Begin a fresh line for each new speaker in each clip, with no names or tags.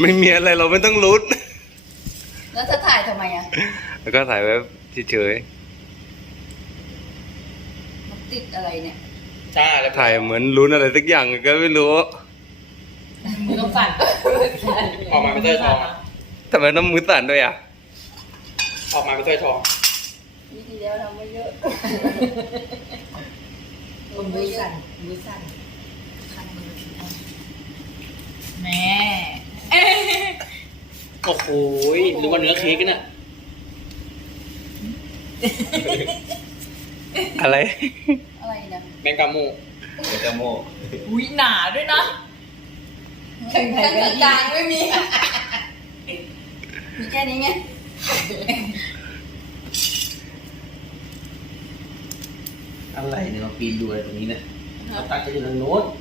ไม่มีอะไรเราไม่ต้องลุ้น
แล้วจะถ่ายทำไมอ่ะ
แล้วก็ถ่ายไว้เฉย
มันติดอะไรเนี่ย
จ้าแล้ว
ๆถ่ายเหมือนลุ้นอะไรสักอย่างก็ไม่รู้
มือต้องสั่น
ออกมาเป็นสร้อยทองอะ
ทำไมต้องมือสั่นด้วยอ่ะ
ออกมาเป็นสร้อยทอง
วิธีแล้วทำไม่เยอะ
มือสั่นมือสั่น
คันมือ
แม่
โอ้โหหรือว่าเนื้อเค้กกันน่ะ
อะไร
อะไรนะ
แมงกาโม
อุ้ยหนาด้วยนะ
ข้างกลางไม่มี มีแค่นี้ไง
อะไรเนี่ยมาปีนดูอะไรตรงนี้เนี่ยตักจะอยู่ทางโน้น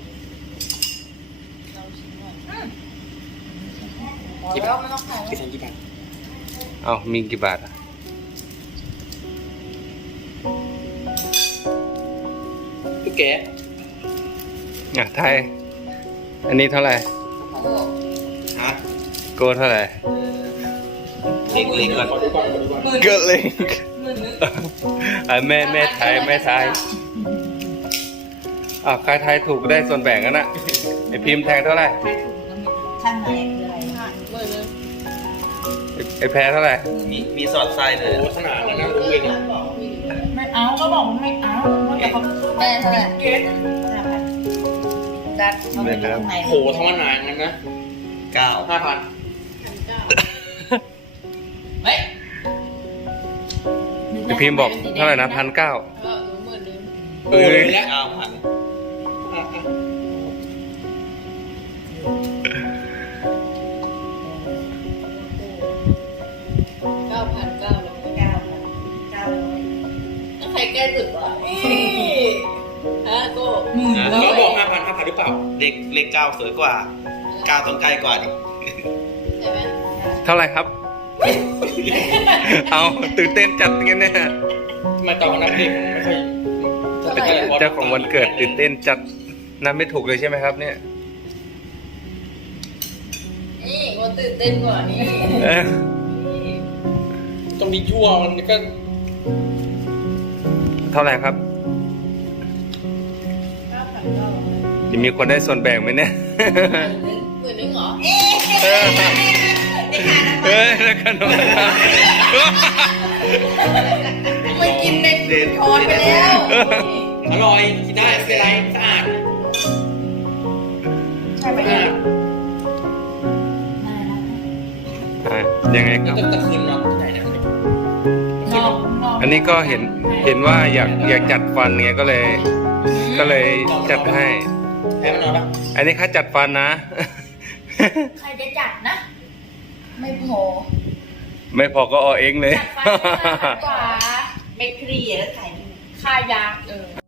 พอแล้วไม่ต้องถ่าย
กี่สันกี่บาท
เอามีกี่บาทอ่ะ
ตุ๊กแก
อ่ะไทย อันนี้เท่าไหร่
ฮะ
โกเท่าไหร่
เล็กๆก่อน
ขอดูก่อนขอดูก่อน
เกิดเลยอ่ะแม่ไทยแม่ไทยอ่ะใครไทยถูกได้ส่วนแบ่งกันนะไอพิมพ์แทงเท่าไหร่
ข้างในคืออะไร
ไอแพ้เท่าไหร่
มีสอดไส้เล
โอ้
ย
โหขนาดนั้นนะรู้เองอะ
ไม่เอาก็บอกว่าไม่เอาแต่เขา
แม่เท่าไหร่
เก็ต
ดัด
เขาไปดูข้างใน
โอ้โหทำมันหนาอย่างนั้นนะ
9
5,000
เฮ้ย
ไอพิมพ์บอกเท่าไหร่นะ1,900เอ้
โอ้
ย
ยแล้ว
9,000
ใครแก้สุดวะฮะโก้
แล้วบอก5,000หรือเปล่า
เลข9สวยกว่า 9ต้องใกล้กว่าดิ
ใช่ไหม
เท่าไหร่ครับ เอาตื่นเต้นจัดกันเนี่ย
ทำไมตอนนั้นเด็กไม่ค่อย
เจ้าของวันเกิดตื่นเต้นจัดนับไม่ถูกเลยใช่ไหมครับ เนี่ย
นี่คนตื่นเต้นกว่านี้
เออ
ต้องมียั่วมันก็
เท่าไหร่ครับจะมีคนได้ส่วนแบ่งไหมเนี่ย
10,000เหรอ
เออเฮ้ยแล้วขนมปัง
ไม่กินในช้อนไปแล้ว
อร่อยกินได้ไม่เป็นไรสะอาด
ใช่ไหม
สะอาด
อ่ะยังไงครับ
แล้วตะคืนนอนที่ไหนนะ
นอกนอก
อันนี้ก็เห็นว่าอยากจัดฟันไงก็เลยจัดให้
แพ้มันนอนปะ
อันนี้ค่าจัดฟันนะ
ใครจะจัดนะ
ไม่พอ
ไม่พอก็เอาเองเลย
จัดฟันกว่าเบเกอรี่แล้วถ่ายค่ายา